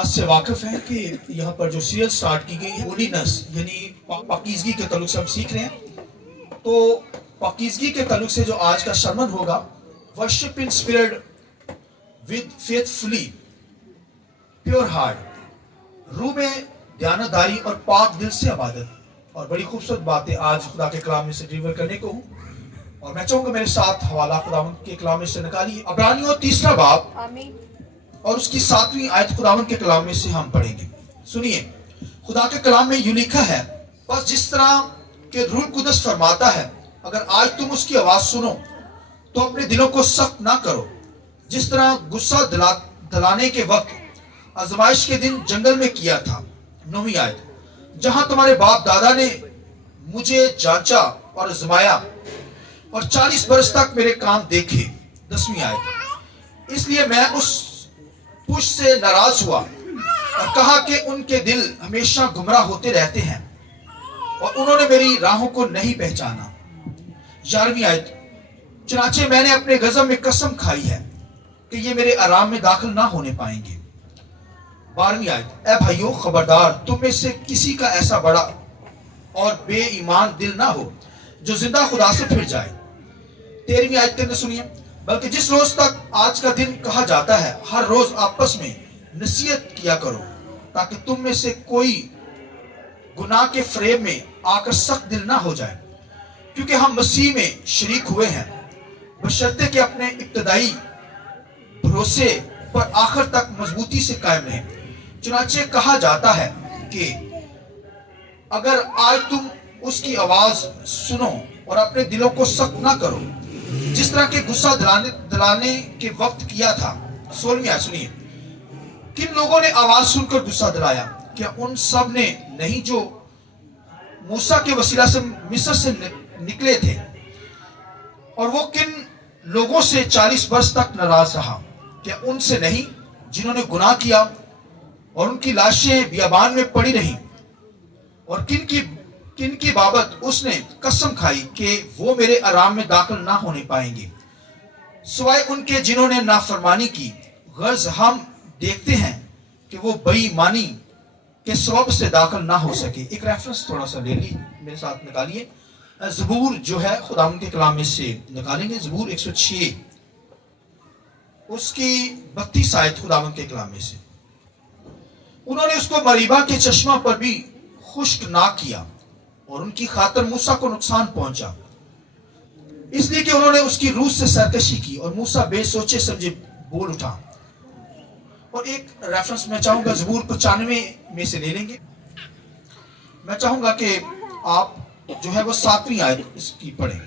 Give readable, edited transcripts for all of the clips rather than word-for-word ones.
बात से वाकिफ हैं कि यहाँ पर जो सीरियल स्टार्ट की गई है होलीनेस यानी पाकीज़गी के ताल्लुक से हम सीख रहे हैं। तो पाकीज़गी के ताल्लुक से जो आज का सरमन होगा, worship in spirit with faithfully pure heart, रूह में दयानतदारी और पाक दिल से इबादत। और बड़ी खूबसूरत बातें आज खुदा के कलाम में से डिलीवर करने को हूँ, और मैं चाहूंगा मेरे साथ हवाला खुदावंद के कलाम में से निकालिए। अब्रानियों 3 बाब और उसकी 7वीं आयत खुदावंद के कलाम में से हम पढ़ेंगे। सुनिए, खुदा के कलाम में यूं लिखा है, बस जिस तरह के रूह कुदस फरमाता है, अगर आज तुम उसकी आवाज सुनो तो अपने दिलों को सख्त ना करो, जिस तरह गुस्सा दिलाने के वक्त आजमाइश के दिन जंगल में किया था। 9वीं आयत, जहां तुम्हारे बाप दादा ने मुझे जांचा और आजमाया और 40 बरस तक मेरे काम देखे। 10वीं आयत, इसलिए मैं उस पुश से नाराज हुआ और कहा कि उनके दिल हमेशा गुमराह होते रहते हैं और उन्होंने मेरी राहों को नहीं पहचाना। 11वीं आयत, चुनाचे मैंने अपने गज़ब में कसम खाई है कि ये मेरे आराम में दाखिल ना होने पाएंगे। 12वीं आयत, ए भाइयों खबरदार, तुम में से किसी का ऐसा बड़ा और बेईमान दिल ना हो जो जिंदा खुदा से फिर जाए। 13वीं आयत के अंदर सुनिए, बल्कि जिस रोज तक आज का दिन कहा जाता है, हर रोज आपस में नसीहत किया करो, ताकि तुम में से कोई गुनाह के फ्रेम में आकर सख्त दिल ना हो जाए, क्योंकि हम मसीह में शरीक हुए हैं, बशर्ते कि अपने इब्तदाई भरोसे पर आखिर तक मजबूती से कायम रहें। चुनाचे कहा जाता है कि अगर आज तुम उसकी आवाज सुनो और अपने दिलों को सख्त ना करो, जिस तरह के गुस्सा दिलाने के वक्त किया था। 16वीं आयत सुनिए, किन लोगों ने आवाज सुनकर गुस्सा दिलाया? क्या उन सब ने नहीं जो मूसा के वसीला से मिस्र से निकले थे? और वो किन लोगों से 40 वर्ष तक नाराज रहा? क्या उनसे नहीं जिन्होंने गुनाह किया और उनकी लाशें बियाबान में पड़ी रहीं? और किन की बाबत उसने कसम खाई कि वो मेरे आराम में दाखिल ना होने पाएंगे, सिवाय उनके जिन्होंने नाफरमानी की। गर्ज हम देखते हैं कि वो बेईमानी के सबब से दाखिल ना हो सके। एक रेफरेंस थोड़ा सा ले ली, मेरे साथ निकालिए। ज़बूर जो है खुदावंद के कलाम में से निकालेंगे, ज़बूर 106 उसकी 32 आयत खुदावंद के कलाम में से। उन्होंने उसको मरीबा के चश्मा पर भी खुश्क ना किया और उनकी खातर मूसा को नुकसान पहुंचा, इसलिए कि उन्होंने उसकी रूह से सरकशी की और मूसा बेसोचे समझे बोल उठा। और एक रेफरेंस मैं चाहूंगा, ज़बूर 95 में से ले लेंगे। मैं चाहूंगा कि आप जो है वो 7वीं आयत इसकी पढ़ें,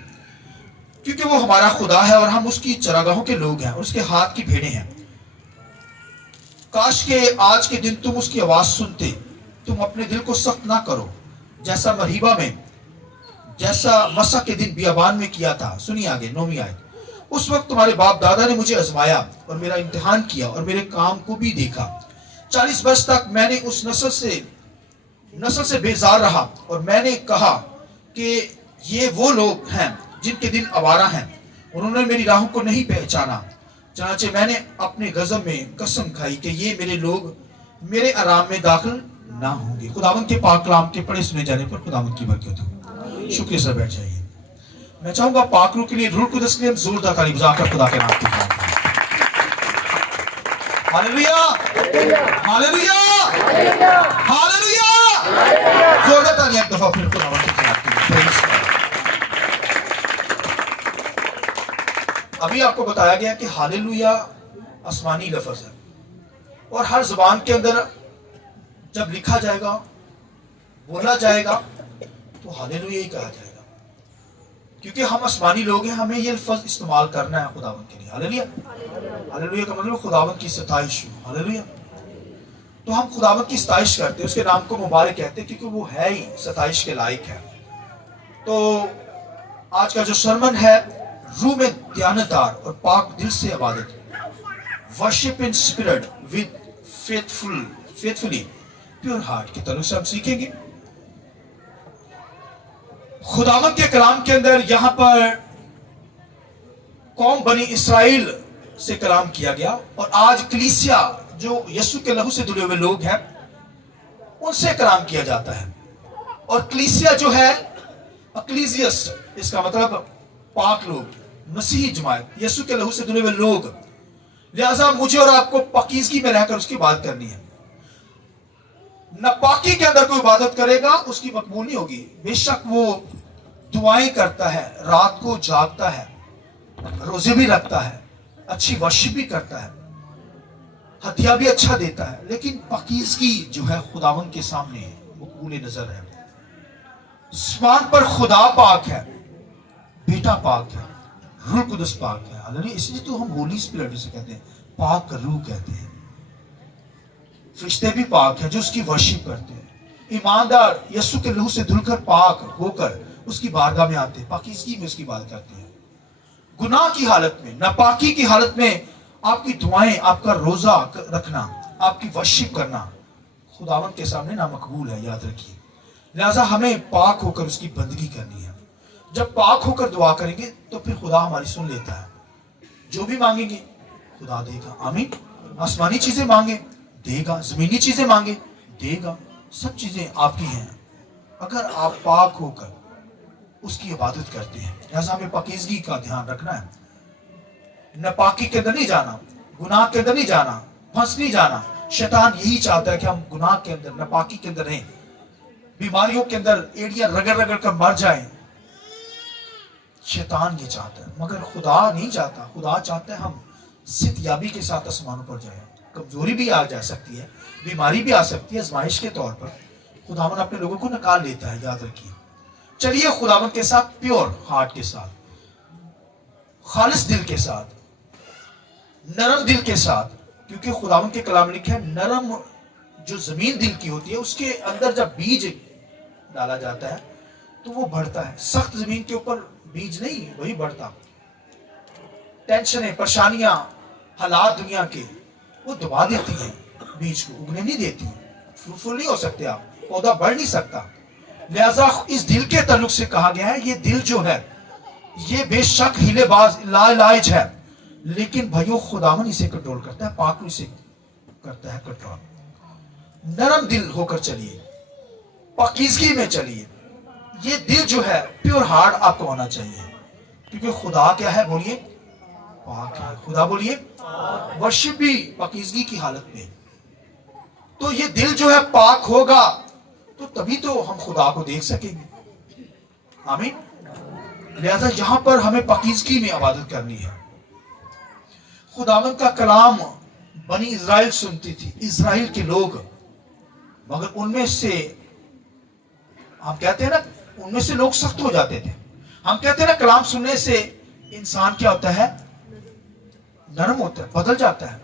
क्योंकि वो हमारा खुदा है और हम उसकी चरागाहों के लोग हैं, उसके हाथ की भेड़ें हैं। काश के आज के दिन तुम उसकी आवाज सुनते, तुम अपने दिल को सख्त ना करो, जैसा मरीबा में, जैसा मसा के दिन बियाबान में किया था। सुनिए आगे 9वीं आयत, उस वक्त तुम्हारे बाप दादा ने मुझे आजमाया और मेरा इम्तिहान किया और मेरे काम को भी देखा। 40 वर्ष तक मैंने उस नस्ल से बेजार रहा और मैंने कहा कि ये वो लोग हैं जिनके दिल आवारा हैं, उन्होंने मेरी राहों को नहीं पहचाना। चनाचे मैंने अपने गज़ब में कसम खाई कि ये मेरे लोग मेरे आराम में दाखिल ना होंगे। खुदावंद के पाक कलाम के पढ़े सुने जाने पर खुदावंद की बरकत हो। शुक्रिया सर, बैठ जाइए। मैं चाहूंगा पाक रूह के लिए, रूह कुदस के लिए जोरदार ताली बजाकर खुदा के नाम की हालेलुया, हालेलुया, हालेलुया। जोरदार ताली एक दफा फिर खुदावंद की अभी आपको बताया गया कि हालेलुया आसमानी लफ्ज है और हर जुबान के अंदर जब लिखा जाएगा, बोला जाएगा, तो हालेलुया ही कहा जाएगा, क्योंकि हम आसमानी लोग हैं, हमें ये लफ्ज इस्तेमाल करना है खुदावंद के लिए। हालेलुया, हालेलुया का मतलब खुदावंद की सताइश। हालेलुया, तो हम खुदावंद की सताइश करते हैं, उसके नाम को मुबारक कहते हैं, क्योंकि वो है ही सताइश के लायक है। तो आज का जो सरमन है, रूह में दयानतदार और पाक दिल से इबादत, worship in spirit with faithfully pure heart के ताल्लुक से हम सीखेंगे। खुदावंद के कलाम के अंदर यहां पर कौम बनी इसराइल से कलाम किया गया, और आज कलीसिया जो यीशु के लहू से धुले हुए लोग हैं उनसे कलाम किया जाता है। और कलीसिया जो है अक्लीसियस, इसका मतलब पाक लोग, मसीही जमात, यीशु के लहू से धुले हुए लोग। लिहाजा मुझे और आपको पाकीज़गी में रहकर उसकी इबादत करनी है। नापाकी के अंदर कोई इबादत करेगा उसकी मकबूल नहीं होगी। बेशक वो दुआएं करता है, रात को जागता है, रोजे भी रखता है, अच्छी वर्शिप भी करता है, हदिया भी अच्छा देता है, लेकिन पाकीज़गी जो है खुदावन के सामने मकबूल नजर है। आसमान पर खुदा पाक है, बेटा पाक है, रूह कुदस पाक है। हालांकि इसलिए तो हम होली स्पिरिट से कहते हैं, पाक रूह कहते हैं। फरिश्ते भी पाक हैं जो उसकी वर्शिप करते हैं। ईमानदार यीशु के लहू से धुलकर पाक होकर उसकी बारगाह में आते हैं, पाकीज़गी में उसकी बात करते हैं। गुनाह की हालत में, नापाकी की हालत में आपकी दुआएं, आपका रोजा रखना, आपकी वर्शिप करना खुदावन के सामने नामकबूल है, याद रखिए। लिहाजा हमें पाक होकर उसकी बंदगी करनी है। जब पाक होकर दुआ करेंगे तो फिर खुदा हमारी सुन लेता है। जो भी मांगेंगे खुदा देगा। आमीन। आसमानी चीजें मांगे देगा, जमीनी चीजें मांगे देगा, सब चीजें आपकी हैं अगर आप पाक होकर उसकी इबादत करते हैं। लिहाजा हमें पाकीज़गी का ध्यान रखना है। नापाकी के अंदर नहीं जाना, गुनाह के अंदर नहीं जाना, फंस नहीं जाना। शैतान यही चाहता है कि हम गुनाह के अंदर, नापाकी के अंदर रहें, बीमारियों के अंदर एड़ियां रगड़ रगड़ कर मर जाएं। शैतान ये चाहता है, मगर खुदा नहीं चाहता। खुदा चाहता है हम सिद्धियाबी के साथ आसमानों पर जाएं। कमजोरी भी आ जा सकती है, बीमारी भी आ सकती है, आजमाइश के तौर पर खुदावन अपने लोगों को निकाल लेता है, याद रखिए। चलिए खुदावन के साथ प्योर हार्ट के साथ, खालिस दिल के साथ, नरम दिल के साथ, क्योंकि खुदावन के कलाम में लिखा है नरम जो जमीन दिल की होती है उसके अंदर जब बीज डाला जाता है तो वो बढ़ता है। सख्त जमीन के ऊपर बीज नहीं वही बढ़ता। टेंशनें, परेशानियां, हालात दुनिया के वो दबा देती हैं, बीज को उगने नहीं देती, फ्रूटफुल नहीं हो सकते आप, पौधा बढ़ नहीं सकता। लिहाजा इस दिल के ताल्लुक से कहा गया है ये दिल जो है ये बेशक हिलेबाज लाइलाज है, लेकिन भाइयों खुदावन इसे कंट्रोल करता है, पाक इसे करता है कंट्रोल। नरम दिल होकर चलिए, पाकीज़गी में चलिए। ये दिल जो है प्योर हार्ट आपको होना चाहिए, क्योंकि खुदा क्या है बोलिए, पाक है। खुदा बोलिए वर्शिप भी पाकीज़गी की हालत में। तो ये दिल जो है पाक होगा तो तभी तो हम खुदा को देख सकेंगे। आमीन। लिहाजा यहां पर हमें पाकीज़गी में इबादत करनी है। खुदावन का कलाम बनी इज़राइल सुनती थी, इज़राइल के लोग, मगर उनमें से हम कहते हैं ना, उनमें से लोग सख्त हो जाते थे। हम कहते हैं ना कलाम सुनने से इंसान क्या होता है, नरम होता है, बदल जाता है,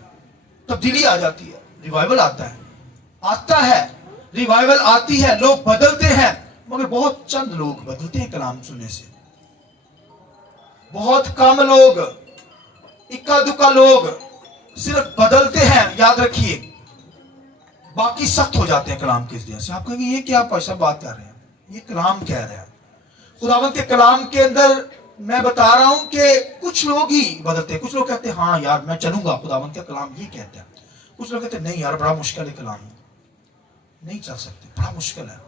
तब्दीली आ जाती है, रिवाइवल आता है, रिवाइवल आती है, लोग बदलते हैं। मगर बहुत चंद लोग बदलते हैं कलाम सुनने से, बहुत कम लोग, इक्का दुक्का लोग सिर्फ बदलते हैं, याद रखिए। बाकी सख्त हो जाते हैं कलाम के वजह से। आप कहेंगे ये क्या पैसा बात कर रहे हैं, ये कलाम कह रहे हैं। खुदावंद के कलाम के अंदर मैं बता रहा हूं कि कुछ लोग ही बदलते हैं। कुछ लोग कहते हैं हाँ यार मैं चलूंगा, खुदावंद का कलाम ये कहते हैं। कुछ लोग कहते हैं नहीं यार बड़ा मुश्किल है कलाम, नहीं चल सकते, बड़ा मुश्किल है।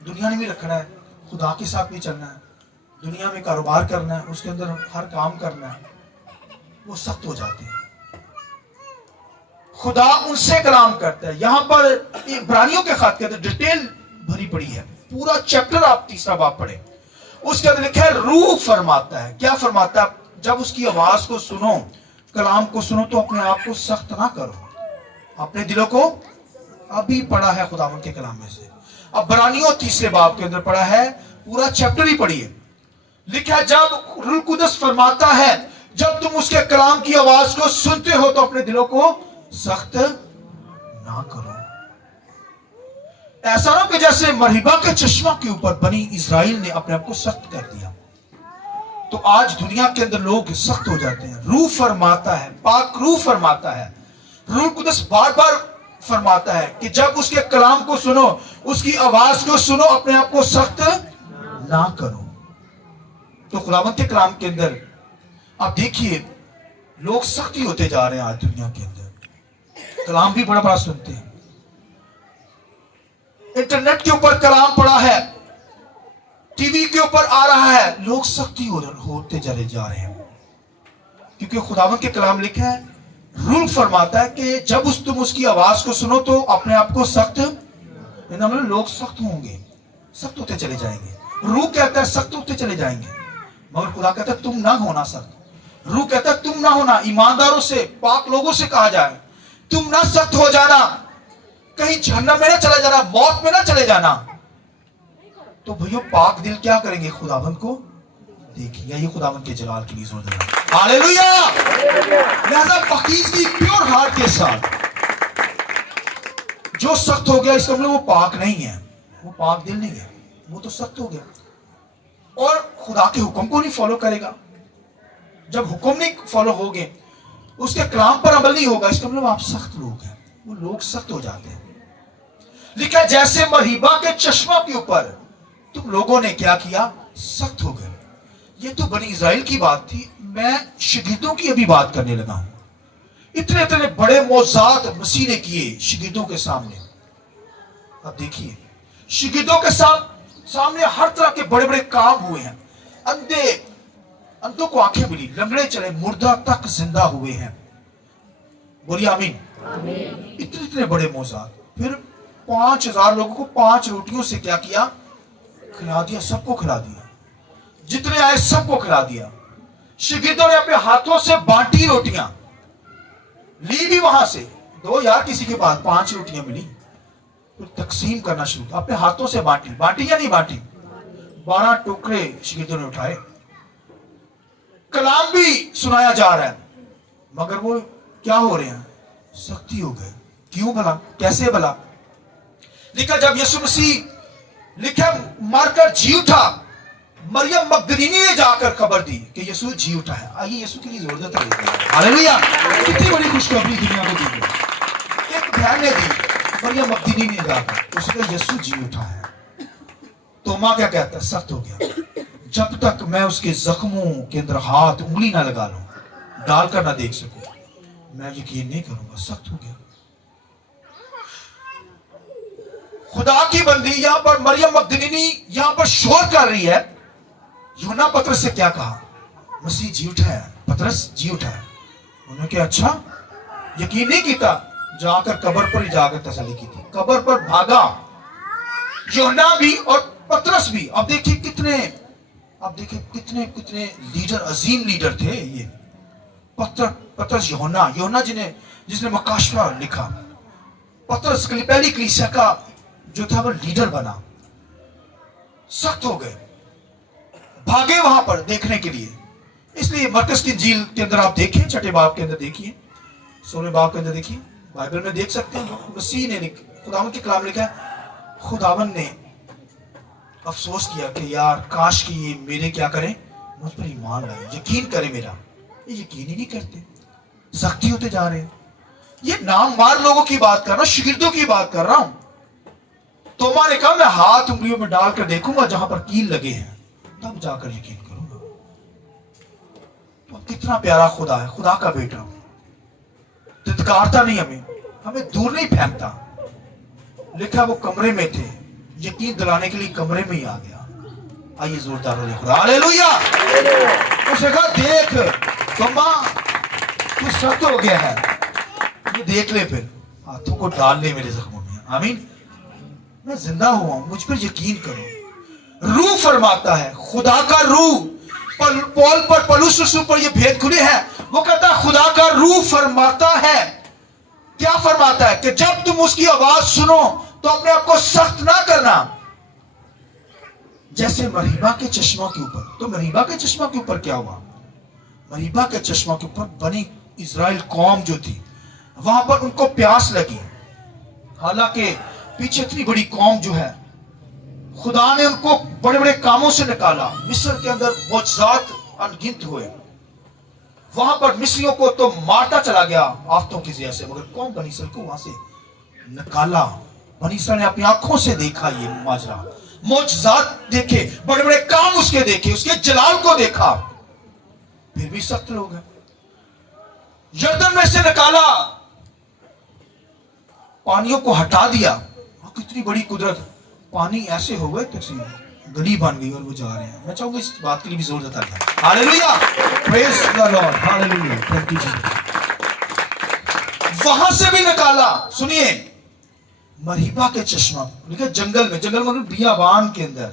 दुनिया ने भी रखना है, खुदा के साथ भी चलना है, दुनिया में कारोबार करना है, उसके अंदर हर काम करना है, वो सख्त हो जाते हैं। खुदा उनसे कलाम करता है। यहां पर इब्रानियों के खत के अंदर डिटेल भरी पड़ी है, पूरा चैप्टर आप तीसरा बाब पढ़े, उसके अंदर लिखा है रूह फरमाता है। क्या फरमाता है? जब उसकी आवाज को सुनो, कलाम को सुनो, तो अपने आप को सख्त ना करो, अपने दिलों को। अभी पढ़ा है खुदावंद के कलाम में से, अब इब्रानियों तीसरे बाब के अंदर पढ़ा है, पूरा चैप्टर ही पढ़िए। लिखा है जब रूह कुदस फरमाता है जब तुम उसके कलाम की आवाज को सुनते हो तो अपने दिलों को सख्त ना करो। ऐसा ना कि जैसे मरहिबा के चश्मा के ऊपर बनी इज़राइल ने अपने आप को सख्त कर दिया, तो आज दुनिया के अंदर लोग सख्त हो जाते हैं। रूह फरमाता है, पाक रूह फरमाता है, रूह कुदस बार बार फरमाता है कि जब उसके कलाम को सुनो, उसकी आवाज को सुनो, अपने आप को सख्त ना करो। तो खुदावंद के कलाम के अंदर आप देखिए लोग सख्ती होते जा रहे हैं आज दुनिया के अंदर। कलाम भी बड़ा बड़ा सुनते हैं, इंटरनेट के ऊपर कलाम पड़ा है, टीवी के ऊपर आ रहा है, लोग सख्ती होते चले जा रहे हैं। क्योंकि खुदावंद के कलाम लिखा है, रूल फरमाता है कि जब तुम उसकी आवाज को सुनो तो अपने आप को सख्त, मतलब लोग सख्त होंगे, सख्त होते चले जाएंगे। रूह कहता है सख्त होते चले जाएंगे, मगर खुदा कहता है तुम ना होना सख्त। रूह कहता है तुम ना होना, ईमानदारों से, पाक लोगों से कहा जाए तुम ना सख्त हो जाना, कहीं जहन्नम में ना चले जाना, मौत में ना चले जाना। तो भैया पाक दिल क्या करेंगे? खुदावंद को देखिए, ये खुदावंद के जलाल के लिए जोर देना। हालेलुया। लिहाजा पाकीज़गी, प्योर हार्ट के साथ जो सख्त हो गया, इसका मतलब वो पाक नहीं है, वो पाक दिल नहीं है, वो तो सख्त हो गया और खुदा के हुक्म को नहीं फॉलो करेगा। जब हुक्म नहीं फॉलो होगे, उसके कलाम पर अमल नहीं होगा, इसका मतलब आप सख्त लोग हैं। वो लोग सख्त हो जाते हैं। लिखा जैसे मरीबा के चश्मा के ऊपर तुम लोगों ने क्या किया? सख्त हो गए। ये तो बनी इज़राइल की बात थी, मैं शागिर्दों की अभी बात करने लगा हूं। इतने इतने बड़े मौज़ात मसीह ने किए शागिर्दों के सामने। अब देखिए, शागिर्दों के सामने हर तरह के बड़े बड़े काम हुए हैं। अंधों को आंखें मिली, लंगड़े चले, मुर्दा तक जिंदा हुए हैं। बोलिए आमीन। इतने इतने बड़े मौज़ात। फिर 5000 लोगों को 5 रोटियों से क्या किया? खिला दिया, सबको खिला दिया, जितने आए सबको खिला दिया। शागिर्दों ने अपने हाथों से बांटी रोटियां, ली भी वहां से। 2 यार किसी के पास 5 रोटियां मिली, फिर तकसीम करना शुरू, अपने हाथों से बांटी। बांटी या नहीं बांटी? 12 टुकड़े शागिर्दों ने उठाए। कलाम भी सुनाया जा रहा है, मगर वो क्या हो रहे हैं? सख्ती हो गए। क्यों भला? कैसे भला? लिखा जब यीशु मसीह लिखा मरकर जी उठा, मरियम मगदलीनी ने जाकर खबर दी कि यीशु जी उठा है। आइए यीशु के लिए जोर देते हैं। हालेलुया। कितनी बड़ी खुशखबरी दुनिया को दी गई। एक बहन ने दी, मरियम मगदलीनी ने जाकर, उसने यीशु जी उठा है। तोमा क्या कहता है? सख्त हो गया। जब तक मैं उसके जख्मों के अंदर हाथ उंगली ना लगा लूं, डालकर ना देख सकूं, मैं यकीन नहीं करूंगा। सख्त हो गया। खुदा की बंदी यहां पर मरियम मगदलीनी यहां पर शोर कर रही है। यूहन्ना पतरस से क्या कहा? मसीह जी उठा है, पतरस जी उठा है। उन्होंने क्या? अच्छा, यकीन नहीं किया। जाकर कब्र पर ही जाकर तसल्ली की थी। कब्र पर भागा यूहन्ना भी और पतरस भी। अब देखिए कितने कितने लीडर, अजीम लीडर थे ये। पतरस, यूहन्ना जिसने मकाशवा लिखा। पतरस पहली कलीसिया का जो था वो लीडर बना। सख्त हो गए, भागे वहां पर देखने के लिए। इसलिए मरकस की इंजील के अंदर आप देखिए, 6 बाब के अंदर देखिए, 16 बाब के अंदर देखिए, बाइबल में देख सकते हैं। मसीह ने खुदावंद के कलाम लिखा है, खुदावंद ने अफसोस किया कि यार काश कि ये मेरे क्या करें? मुझ पर ईमान लाए, यकीन करें मेरा। ये यकीन ही नहीं करते, सख्ती होते जा रहे हैं। ये नामवार लोगों की बात कर रहा हूं, शागिर्दों की बात कर रहा हूं। तोमा ने कहा मैं हाथ उंगलियों में डालकर देखूंगा जहां पर कील लगे हैं, तब जाकर यकीन करूंगा। तो कितना प्यारा खुदा है, खुदा का बेटा। तितकारता नहीं, हमें दूर नहीं फेंकता। लिखा वो कमरे में थे, यकीन दिलाने के लिए कमरे में ही आ गया। आइए जोरदार खुदा, हालेलुया। उसने कहा देख तोमा, तू सख्त हो गया है, ये देख ले, फिर हाथों को डाल ले मेरे जख्मों में। आमीन। मैं जिंदा हुआ हूं, मुझ पर यकीन करो। रूह फरमाता है, खुदा का रूह। पौल पर, पौलुस रसूल पर यह भेद खुले हैं। वो कहता है खुदा का रूह फरमाता है। क्या फरमाता है? कि जब तुम उसकी आवाज सुनो तो अपने आप को सख्त ना करना। जैसे मरीबा के चश्मा के ऊपर। तो मरीबा के चश्मा के ऊपर क्या हुआ? मरीबा के चश्मा के ऊपर बनी इज़राइल कौम जो थी, वहां पर उनको प्यास लगी। हालांकि पीछे इतनी बड़ी कौम जो है, खुदा ने उनको बड़े बड़े कामों से निकाला। मिस्र के अंदर मौजज़ात अनगिनत हुए। वहां पर मिस्रियों को तो मारता चला गया आफतों की वजह से, मगर कौम बनी इस्राइल को वहां से निकाला। बनी इस्राइल ने अपनी आंखों से देखा ये माजरा, मौजज़ात देखे, बड़े बड़े काम उसके देखे, उसके जलाल को देखा, फिर भी सख्त लोग हैं। यरदन में से निकाला, पानियों को हटा दिया। कितनी बड़ी कुदरत, पानी ऐसे हो गए तकसीम, गली बन गई और वो जा रहे हैं। मैं चाहूंगा इस बात के लिए भी जोर देता है। Hallelujah, praise the Lord, hallelujah, thank you Jesus. वहां से भी निकाला, सुनिए, मरीबा के चश्मा, लिखा जंगल में, जंगल मतलब बियाबान के अंदर।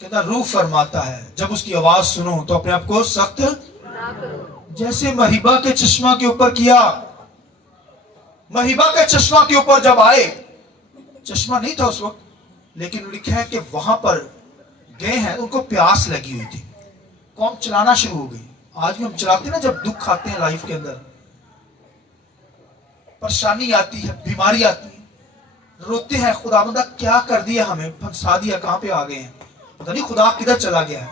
कहता रूह फरमाता है जब उसकी आवाज सुनो तो अपने आप को सख्त ना करो। जैसे मरीबा के चश्मा के ऊपर किया, मरीबा के चश्मा के ऊपर जब आए, चश्मा नहीं था उस वक्त, लेकिन लिखा है कि वहां पर गए हैं, उनको प्यास लगी हुई थी, कौम चलाना शुरू हो गई। आज भी हम चलाते हैं ना, जब दुख आते हैं लाइफ के अंदर, परेशानी आती है, बीमारी आती है, रोते हैं, खुदावंदा क्या कर दिया, हमें फंसा दिया, कहां पे आ गए हैं, पता नहीं खुदा किधर चला गया है।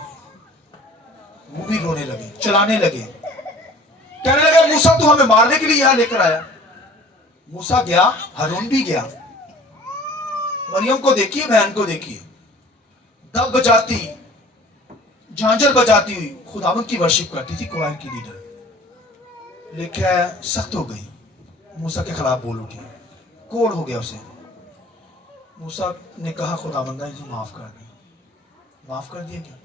वो भी रोने लगे, चलाने लगे, कहने लगे मूसा तू हमें मारने के लिए यहां लेकर आया। मूसा गया, हारून भी गया, मरियम को देखिए, बहन को देखिए, दब बजाती, झांझर बजाती हुई खुदावंद की वर्शिप करती थी, क्वायर की लीडर। लेकिन सख्त हो गई, मूसा के खिलाफ बोल उठी, कोड़ हो गया उसे। मूसा ने कहा खुदावंदा इसे माफ कर दिया। माफ कर दिया क्या?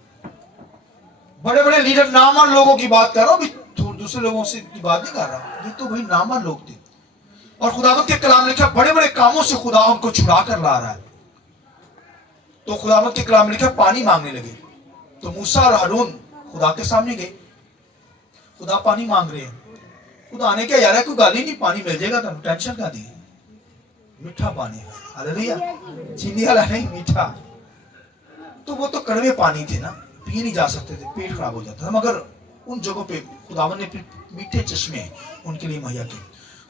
बड़े बड़े लीडर, नामान लोगों की बात कर रहा हूं, दूसरे लोगों से की बात नहीं कर रहा, ये तो भाई नामान लोग थे। और खुदावंद के कलाम लिखा बड़े बड़े कामों से खुदा उनको छुड़ा कर ला रहा है। तो खुदावंद के कलाम लिखा पानी मांगने लगे, तो मूसा और हारून खुदा के सामने गए, खुदा पानी मांग रहे हैं। खुदा ने क्या यार कोई गाली नहीं, पानी मिल जाएगा, तुम टेंशन का दी, मीठा पानी है, हालेलुया, चीनी वाला नहीं, मीठा। तो वो तो कड़वे पानी थे ना, पी नहीं जा सकते थे, पेट खराब हो जाता था, मगर उन जगहों पे खुदावन ने मीठे चश्मे उनके लिए मुहैया किए।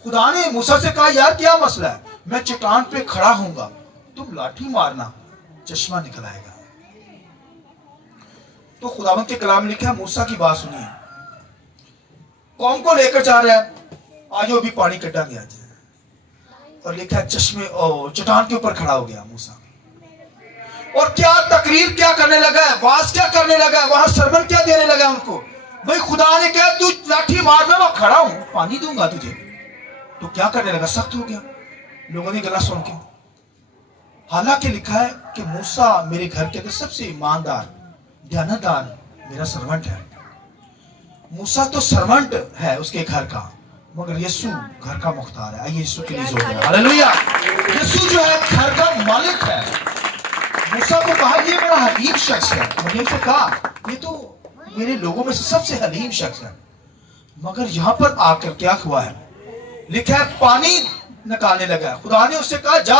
खुदा ने मूसा से कहा यार क्या मसला है, मैं चट्टान पे खड़ा हूंगा, तुम लाठी मारना, चश्मा निकल आएगा। तो खुदावन के कलाम लिखा, मूसा की बात सुनिए, कौम को लेकर जा रहा है, आज वो भी पानी कटा गया आज, और लिखा चश्मे और चट्टान के ऊपर खड़ा हो गया मूसा। और क्या तकरीर क्या करने लगा है, वाज क्या करने लगा है, वहां सरमन क्या देने लगा उनको। भाई खुदा ने कहा तू लाठी मार, मैं खड़ा हूं, पानी दूंगा तुझे। तो क्या करने लगा, सख्त हो गया लोगों ने गला सुन के। हालांकि लिखा है कि मूसा मेरे घर के सबसे ईमानदार ध्यानदार मेरा सर्वेंट है। मूसा तो सर्वेंट है उसके घर का, मगर यीशु घर का मुख्तार है। आइए यीशु के लिए जोर दें, हालेलुया। यीशु जो है घर का मालिक है। मूसा को कहा ये बड़ा हलीम शख्स है, मरियम से कहा ये तो मेरे लोगों में से सबसे हलीम शख्स है। मगर यहां पर आकर क्या हुआ है, लिखा है पानी निकालने लगा। खुदा ने उससे कहा जा,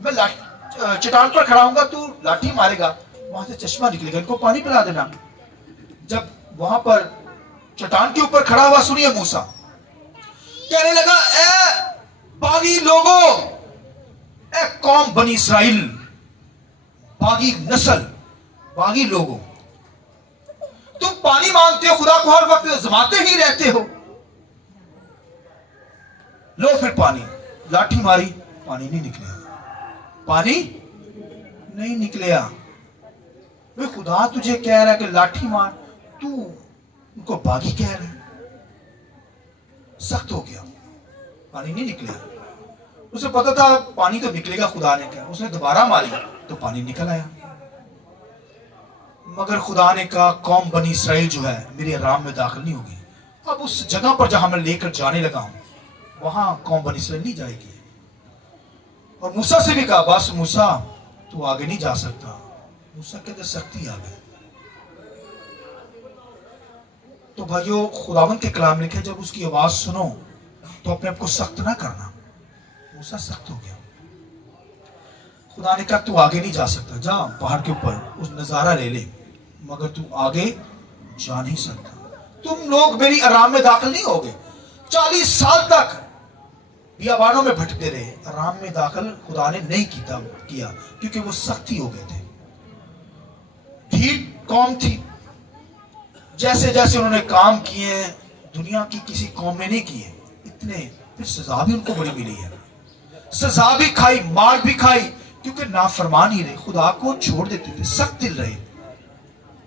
मैं चट्टान पर खड़ा हूंगा, तू लाठी मारेगा, वहां से चश्मा निकलेगा, इनको पानी पिला देना। जब वहां पर चट्टान के ऊपर खड़ा हुआ, सुनिए मूसा कहने लगा ए बागी लोगों, ए कौम बनी इसराइल, बागी नस्ल, बागी लोगों, तुम पानी मांगते हो, खुदा को हर वक्त जमाते ही रहते हो। लो फिर पानी, लाठी मारी, पानी नहीं निकला, पानी नहीं निकलेगा। वे खुदा तुझे कह रहा है कि लाठी मार, तू उनको बागी कह रहा है। सख्त हो गया, पानी नहीं निकला। उसे पता था पानी तो निकलेगा, खुदा ने कहा, उसने दोबारा मारी तो पानी निकल आया। मगर खुदा ने कहा कौम बनी इसराइल जो है मेरे आराम में दाखिल नहीं होगी। अब उस जगह पर जहां मैं लेकर जाने लगा हूं, वहां कौम बनी इसराइल नहीं जाएगी। और मूसा से भी कहा बस मूसा तू आगे नहीं जा सकता। मूसा कहते सख्ती आ गई। तो भाइयों खुदावंद के कलाम लिखे, जब उसकी आवाज सुनो तो अपने आप को सख्त ना करना। मूसा सख्त हो गया। खुदा ने कहा तू आगे नहीं जा सकता, जा पहाड़ के ऊपर उस नजारा ले ले, मगर तू आगे जा नहीं सकता। तुम लोग मेरी आराम में दाखिल नहीं होगे। 40 साल तक बियाबानों में भटकते रहे, आराम में दाखिल खुदा ने नहीं किया, क्योंकि वो सख्ती हो गए थे। भीड़ कौम थी, जैसे जैसे उन्होंने काम किए दुनिया की किसी कौम ने नहीं किए इतने, फिर सजा भी उनको बड़ी मिली है। सजा भी खाई, मार भी खाई, क्योंकि नाफरमान ही रहे, खुदा को छोड़ देते थे, सख्त दिल रहे।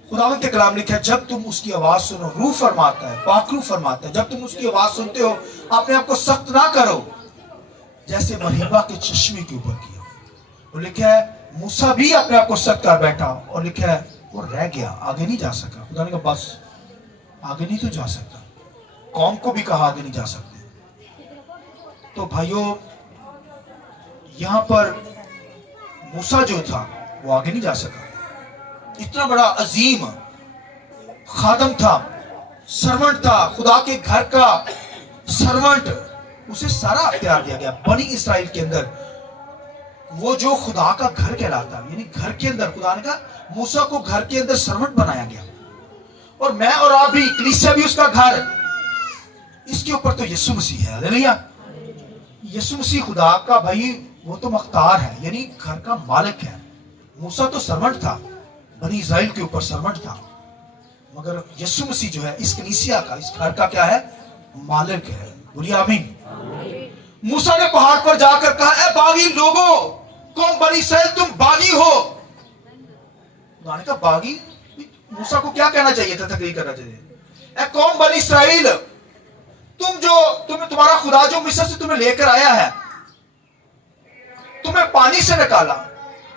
खुदावंद के कलाम लिखा है, जब तुम उसकी आवाज सुनो, रूह फरमाता है, पाक रूह फरमाता है, जब तुम उसकी आवाज सुनते हो अपने आप को सख्त ना करो, जैसे मरीबा के चश्मे के ऊपर किया। और लिखा है मूसा भी अपने आप को सख्त कर बैठा, और लिखा है वो रह गया, आगे नहीं जा सका। खुदा ने कहा बस आगे नहीं तो जा सकता, कौम को भी कहा आगे नहीं जा सकते। तो भाइयों, यहां पर मूसा जो था वो आगे नहीं जा सका। इतना बड़ा अजीम खादम था, सर्वेंट था, खुदा के घर का सर्वेंट, उसे सारा अख्तियार दिया गया। बनी इस्राइल के अंदर वो जो खुदा का घर कहलाता, यानी घर के अंदर खुदा ने कहा मूसा को घर के अंदर सर्वेंट बनाया गया। और मैं और आप भी, कलीसिया भी उसका घर। इसके ऊपर तो यीशु मसीह है, हालेलुया। यीशु मसीह खुदा का भाई वो तो मख्तार है, यानी घर का मालिक है। मूसा तो सर्वेंट था, बनी इस्राइल के ऊपर सर्वेंट था, मगर यीशु मसीह जो है इस कलीसिया का, इस घर का क्या है, मालिक है। बोलिए आमीन। मूसा ने पहाड़ पर जाकर कहा, ए बागी लोगों, कौन बनी इस्राइल तुम बागी हो। खुदा ने कहा बागी, मूसा को क्या कहना चाहिए था, तकरीर करना चाहिए, ए कौन बनी इस्राइल, तुम्हारा खुदा जो मिस्र से तुम्हें लेकर आया है, तुम्हें पानी से निकाला,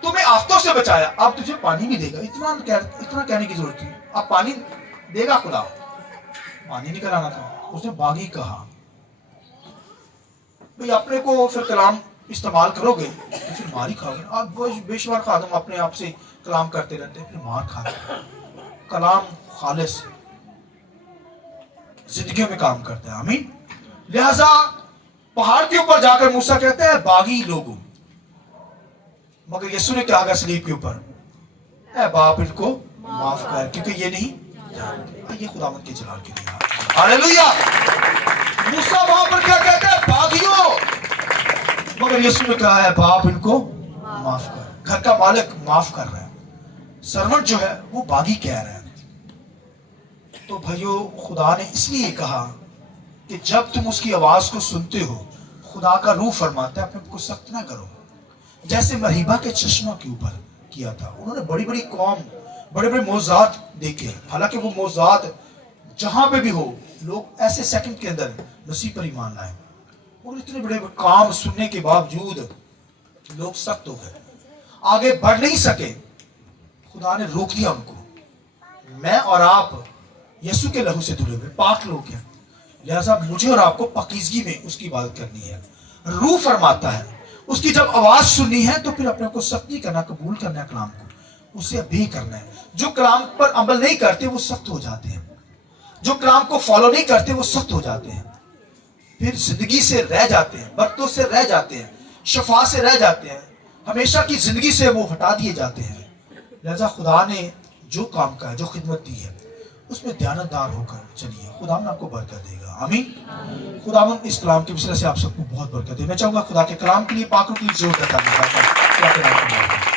तुम्हें आफतों से बचाया, अब तुझे पानी भी देगा। इतना कहने की जरूरत थी, अब पानी देगा खुदा, पानी नहीं कराना था। उसने बागी कहा। भाई अपने को फिर कलाम इस्तेमाल करोगे तो फिर मार ही खाओगे। आप बेशुमार खादम अपने आप से कलाम करते रहते हैं, फिर मार खाते। कलाम खालिस जिंदगी में काम करता है, आमीन। लिहाजा पहाड़ के ऊपर जाकर मूसा कहते हैं बागी लोगों, मगर यीशु ने कहा सलीब के ऊपर, ए बाप इनको माफ कर, क्योंकि ये नहीं जानते। ये खुदावंद के जलाल के लिए, हालेलुया। मूसा वहां पर क्या कहते हैं, बागियों, मगर यीशु ने कहा है बाप इनको माफ कर। घर का मालिक माफ कर रहा है, सर्वेंट जो है वो बागी कह रहा है। तो भाइयों, खुदा ने इसलिए कहा कि जब तुम उसकी आवाज को सुनते हो, खुदा का रूह फरमाता है अपने को सख्त ना करो, जैसे मरीबा के चश्मा के ऊपर किया था। उन्होंने बड़ी बड़ी कौम, बड़े बड़े मौजाद देखे, हालांकि वो मौजाद जहां पे भी हो, लोग ऐसे सेकंड के अंदर मसीह पर ईमान लाए, और इतने बड़े काम सुनने के बावजूद लोग सख्त हो गए, आगे बढ़ नहीं सके। खुदा ने रोक दिया उनको। मैं और आप यीशु के लहू से धुले हुए पाक लोग हैं, लिहाजा मुझे और आपको पाकीज़गी में उसकी इबादत करनी है। रूह फरमाता है, उसकी जब आवाज सुननी है तो फिर अपने को सख्त नहीं करना, कबूल करना है कलाम को, उसे अभी करना है। जो कलाम पर अमल नहीं करते वो सख्त हो जाते हैं, जो कलाम को फॉलो नहीं करते वो सख्त हो जाते हैं, फिर जिंदगी से रह जाते हैं, बरकतों से रह जाते हैं, शफा से रह जाते हैं, हमेशा की जिंदगी से वो हटा दिए जाते हैं। लिहाजा खुदा ने जो काम का है, जो खिदमत दी है, उसमें ध्यानदार होकर चलिए, खुदा आपको बरकत देगा, आमीन। खुदावन इस कलाम के विषय से आप सबको बहुत बरकत दे। मैं चाहूंगा खुदा के कलाम के लिए पाकों की जोर देता हूं।